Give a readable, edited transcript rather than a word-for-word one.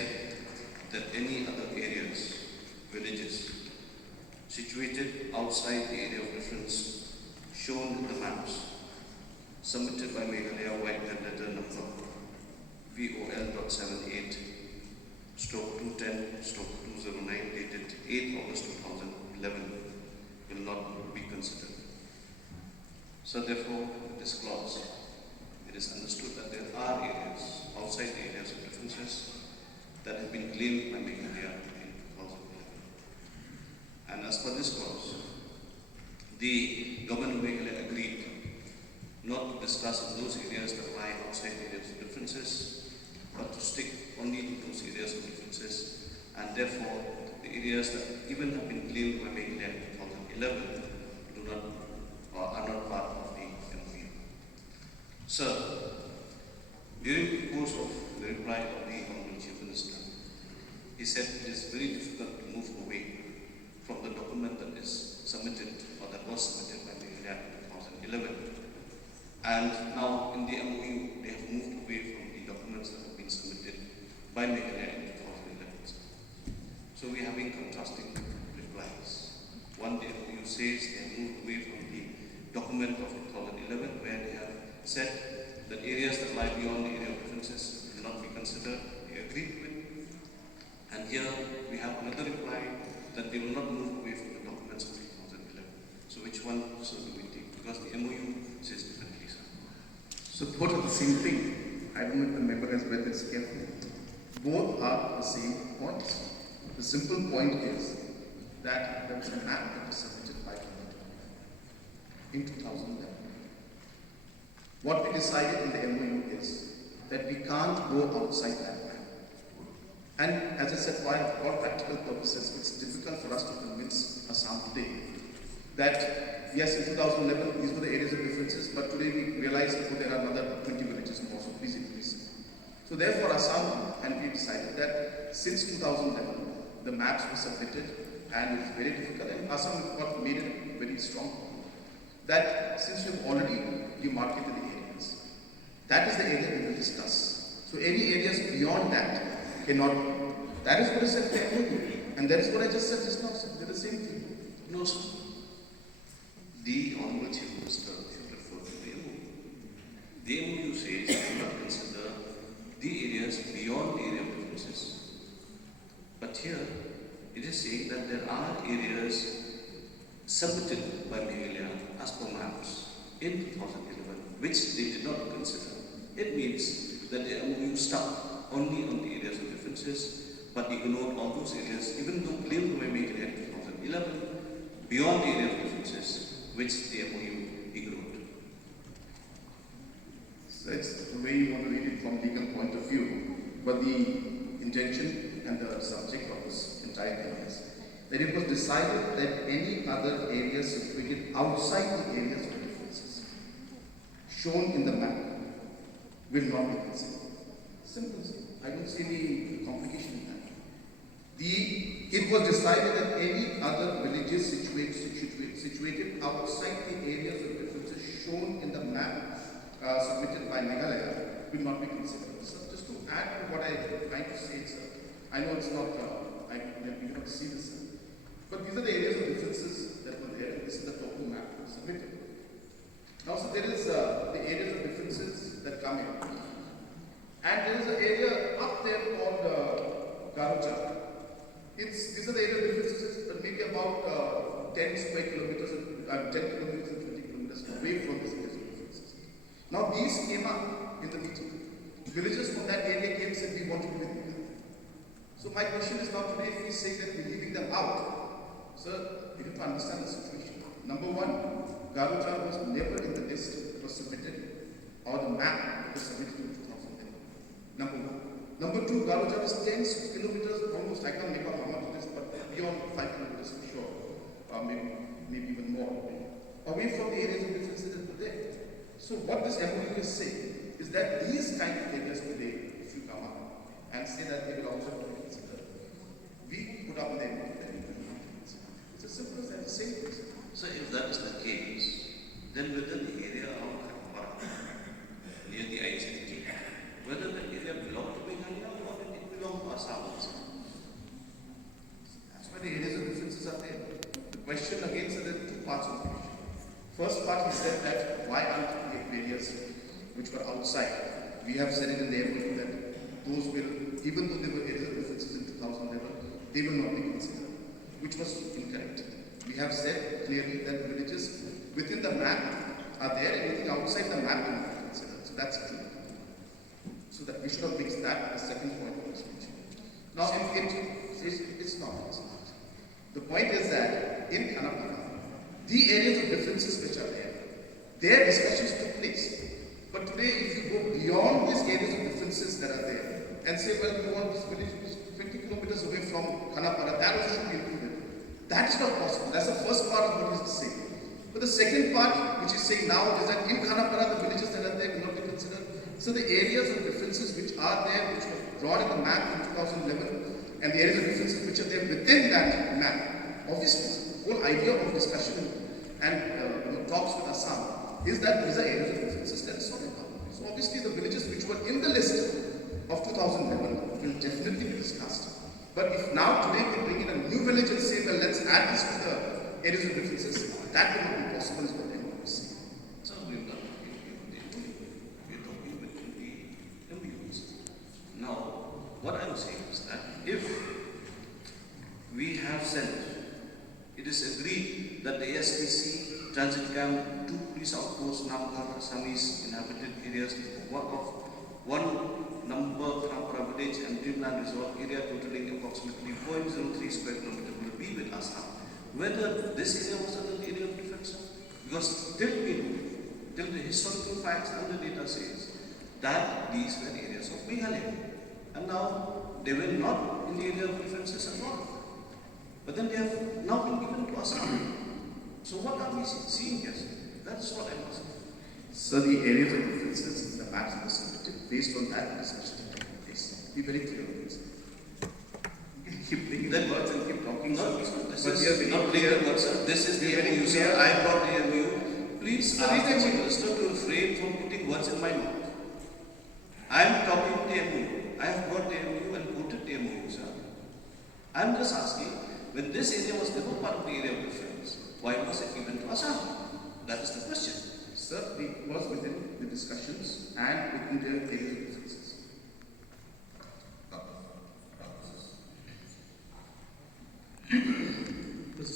said that any other areas, villages, situated outside the area of difference shown in the maps submitted by Meghalaya White Pen Letter number VOL.78 /210/2009 dated 8 August 2011 will not be considered. So therefore, this clause, it is understood that there are areas outside the areas of differences that have been claimed by Meghalaya in 2011. And as per this clause, the government of Meghalaya agreed not to discuss those areas that lie outside the areas of differences, but to stick only to those areas of differences, and therefore the areas that even have been claimed by Meghalaya in 2011 do not or are not part of the MOU. Sir, during the course of the reply of the Honorable Chief Minister, he said it is very difficult to move away from the document that is submitted or that was submitted by Meghalaya in 2011. And now in the MOU, they have moved away from the documents that have been submitted by Meghalaya in 2011. So we are having contrasting replies. One, the MOU says they have moved away from the document of 2011 where they have said that areas that lie beyond the area of differences will not be considered. They agreed with. And here we have another reply that they will not move away from the documents of 2011. So which one do we take? Because the MOU says differently, sir. So both are the same thing. I don't know if the member has read this carefully. Both are the same points. The simple point is that there was a map that was submitted by government in 2011. What we decided in the MOU is that we can't go outside that map. And as I said, for all practical purposes, it's difficult for us to convince Assam today that yes, in 2011 these were the areas of differences, but today we realize that there are another 20 villages more, so please increase. So therefore Assam, and we decided that since 2011 the maps were submitted and it's very difficult, and Assam got made it very strong that since you've already demarcated the areas, that is the area we will discuss. So any areas beyond that cannot. That is what I said to MOU, and that is what I just said just now, sir. They're the same thing. No, sir. The Honorable Chief Minister should refer to the MOU. The MOU says we do not consider the areas beyond the area of differences. But here it is saying that there are areas submitted by Meghalaya as per maps in 2011 which they did not consider. It means that the MOU stuck only on the areas of differences, but ignored all those areas, even though claimed by Meghalaya in 2011, beyond the area of differences, which the MOU ignored. So it's the way you want to read it from legal point of view, but the intention and the subject of this entire thing is that it was decided that any other areas situated outside the areas of differences shown in the map will not be considered. Simple. I don't see any complication in that. It was decided that any other villages situated outside the areas of differences shown in the map submitted by Meghalaya will not be considered. So just to add to what I'm trying to say, sir, I know it's not, you cannot see this, sir, but these are the areas of differences that were there. This is the total map submitted. Now, so there is the areas of differences that come in. And there is an area up there called Garucha. These are the area of differences, but maybe about 10 square kilometers, 10 kilometers and 20 kilometers away from these areas of differences. Now these came up in the meeting. Villagers from that area came and said, we want to do it. So my question is now today, if we say that we're leaving them out, sir, you have to understand the situation. Number one, Garucha was never in the list that was submitted, or the map that was submitted in 2011. Number one. Number two, Garucha was 10 kilometers almost, I can't make out how much it is, but beyond 5 kilometers for sure, maybe even more, away from the areas of differences that were there. So what this MOU is saying is that these kind of areas today, if you come up and say that they will also be considered, we put up the MOU that we will not consider. It's as simple as that, the same thing. So if that is the case, then within the area of Kambara, near the ICT, whether the area belongs to Meghalaya or it belongs to Assam, First part he said that why aren't the areas which were outside? We have said it in the MOU that those will, even though there were areas of differences in 2011, they will not be considered, which was incorrect. We have said clearly that villages within the map are there, anything outside the map will not be considered. So that's clear. So that we should have mixed that as the second point of this speech. Now, it's not. The point is that in Kanapara, the areas of differences which are there, their discussions took place. But today, if you go beyond these areas of differences that are there and say, well, we want this village 20 kilometers away from Kanapara, that also should be included. That is not possible. That's the first part of what he's saying. But the second part, which he's saying now, is that in Kanapara, the villages that are there will not be considered. So the areas of differences which are there, which were drawn in the map in 2011, and the areas of differences which are there within that map, obviously, the whole idea of discussion and talks with Assam is that these are areas of differences that is not involved. So obviously, the villages which were in the list of 2011 will definitely be discussed. But if now today we bring in a new village and say, well, let's add this to the areas of differences, that will not be possible, is what they want to say. So we're talking between the MOUs. Now, what I'm saying is that if we have said it is agreed that the AITC transit camp, 2 police outposts, Namkar, Assamese inhabited areas, work of 1 number Kanapara village and Dreamland Resort area totaling approximately 0.03 square kilometer will be with Assam. Whether this area was under the area of difference, because till the historical facts and the data says that these were areas of Meghalaya, and now they were not in the area of differences at all. But then they have now been given to Assam. So what are we seeing here? That's what I'm asking. So the areas of differences, the maps were submitted based on that discussion taking place. Be very clear on this. Keep bringing the words and keep talking. No, this is not clear, sir. This is the MOU, sir. I brought the MOU. Please ask the Chief Minister to refrain from putting words in my mouth. I am talking the MOU. I have brought the MOU and quoted the MOU, sir. I am just asking, when this area was never part of the area of difference, why was it given to Assam? That is the question. Sir, it was within the discussions and within the areas of differences.